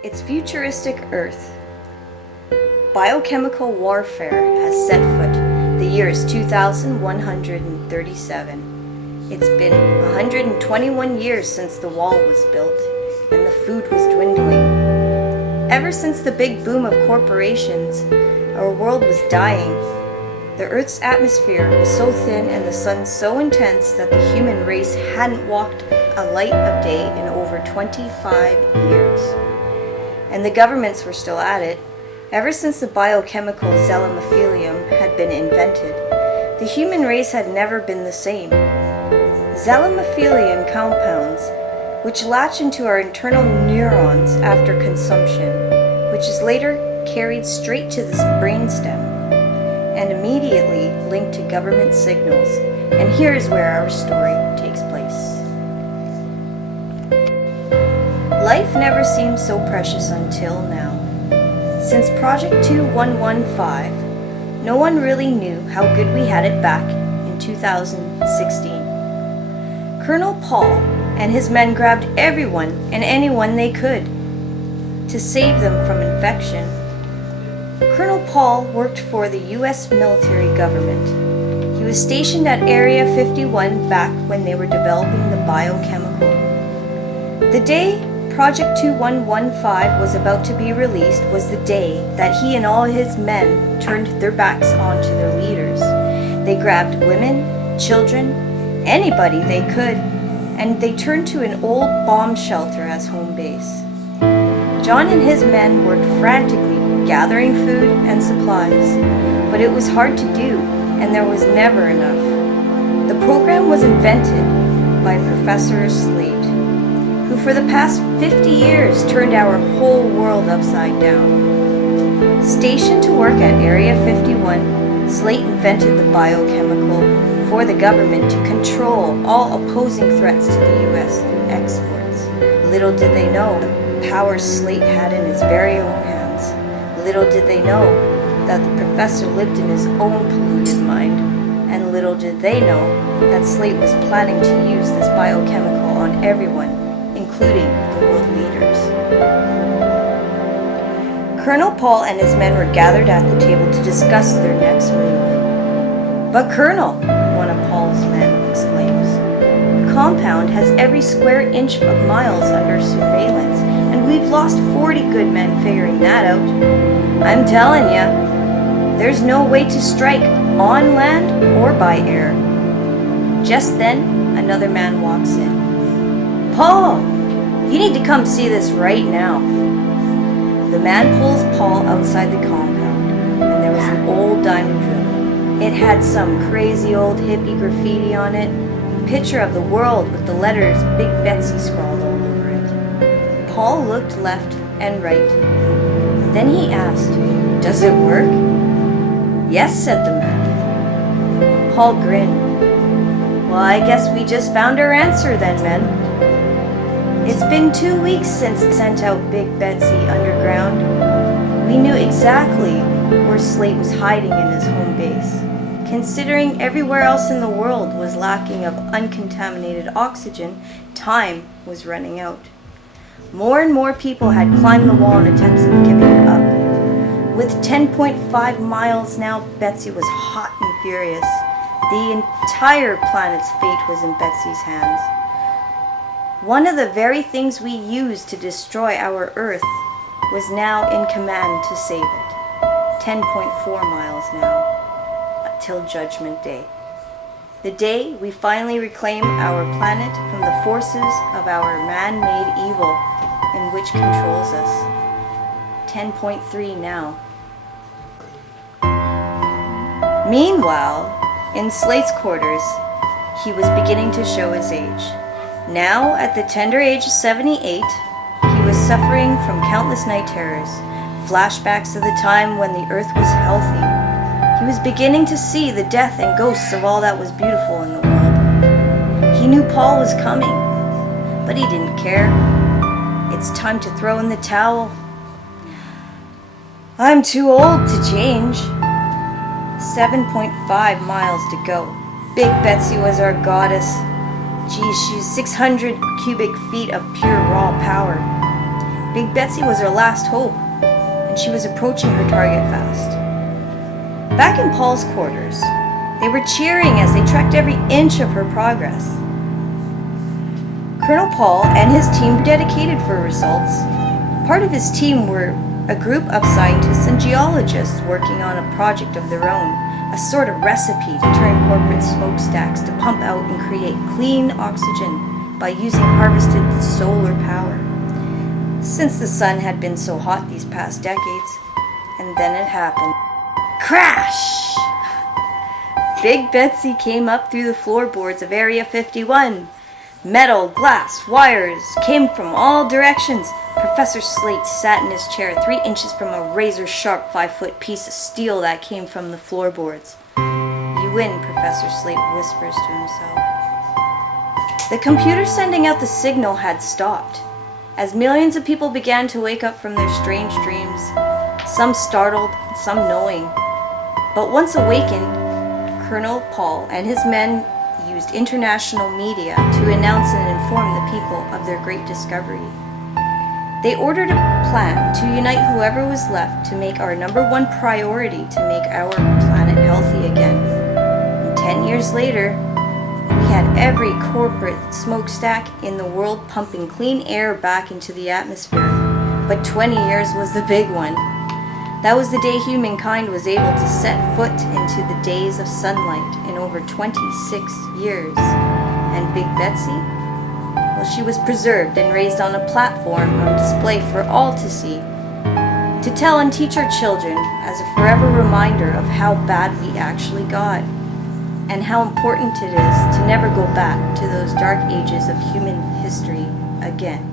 It's futuristic Earth. Biochemical warfare has set foot. The year is 2137. It's been 121 years since the wall was built and the food was dwindling. Ever since the big boom of corporations, our world was dying. The Earth's atmosphere was so thin and the sun so intense that the human race hadn't walked a light of day in over 25 years. And the governments were still at it. Ever since the biochemical zelenophilium had been invented, the human race had never been the same. Zelenophilian compounds, which latch into our internal neurons after consumption, which is later carried straight to the brainstem and immediately linked to government signals. And here is where our story takes place. Life never seemed so precious until now. Since Project 2115, no one really knew how good we had it back in 2016. Colonel Paul and his men grabbed everyone and anyone they could to save them from infection. Colonel Paul worked for the U.S. military government. He was stationed at Area 51 back when they were developing the biochemical. The day Project 2115 was about to be released was the day that he and all his men turned their backs onto their leaders. They grabbed women, children, anybody they could, and they turned to an old bomb shelter as home base. John and his men worked frantically gathering food and supplies, but it was hard to do, and there was never enough. The program was invented by Professor Slate, who for the past 50 years turned our whole world upside down. Stationed to work at Area 51, Slate invented the biochemical for the government to control all opposing threats to the U.S. through exports. Little did they know the power Slate had in his very own hands. Little did they know that the professor lived in his own polluted mind. And little did they know that Slate was planning to use this biochemical on everyone, including the world leaders. Colonel Paul and his men were gathered at the table to discuss their next move. "But Colonel," one of Paul's men exclaims, "the compound has every square inch of miles under surveillance, and we've lost 40 good men figuring that out. I'm telling ya, there's no way to strike on land or by air." Just then, another man walks in. "Paul, you need to come see this right now." The man pulls Paul outside the compound, and there was an old diamond drill. It had some crazy old hippie graffiti on it, a picture of the world with the letters Big Betsy scrawled all over it. Paul looked left and right. Then he asked, "Does it work?" "Yes," said the man. Paul grinned. "Well, I guess we just found our answer then, men. It's been 2 weeks since it sent out Big Betsy underground. We knew exactly where Slate was hiding in his home base. Considering everywhere else in the world was lacking of uncontaminated oxygen, time was running out. More and more people had climbed the wall in attempts of giving up. With 10.5 miles now, Betsy was hot and furious. The entire planet's fate was in Betsy's hands. One of the very things we used to destroy our Earth was now in command to save it. 10.4 miles now, till Judgment Day. The day we finally reclaim our planet from the forces of our man-made evil in which controls us. 10.3 now. Meanwhile, in Slate's quarters, he was beginning to show his age. Now, at the tender age of 78, he was suffering from countless night terrors, flashbacks of the time when the Earth was healthy. He was beginning to see the death and ghosts of all that was beautiful in the world. He knew Paul was coming, but he didn't care. It's time to throw in the towel. I'm too old to change. 7.5 miles to go. Big Betsy was our goddess. Geez, she's 600 cubic feet of pure raw power. Big Betsy was her last hope, and she was approaching her target fast. Back in Paul's quarters, they were cheering as they tracked every inch of her progress. Colonel Paul and his team were dedicated for results. Part of his team were a group of scientists and geologists working on a project of their own, a sort of recipe to turn corporate smokestacks to pump out and create clean oxygen by using harvested solar power. Since the sun had been so hot these past decades, and then it happened. Crash! Big Betsy came up through the floorboards of Area 51. Metal, glass, wires came from all directions. Professor Slate sat in his chair 3 inches from a razor-sharp 5-foot piece of steel that came from the floorboards. "You win," Professor Slate whispers to himself. The computer sending out the signal had stopped, as millions of people began to wake up from their strange dreams, some startled, some knowing. But once awakened, Colonel Paul and his men used international media to announce and inform the people of their great discovery. They ordered a plan to unite whoever was left to make our #1 priority to make our planet healthy again. And 10 years later, we had every corporate smokestack in the world pumping clean air back into the atmosphere. But 20 years was the big one. That was the day humankind was able to set foot into the days of sunlight in over 26 years. And Big Betsy? Well, she was preserved and raised on a platform on display for all to see, to tell and teach our children as a forever reminder of how bad we actually got, and how important it is to never go back to those dark ages of human history again.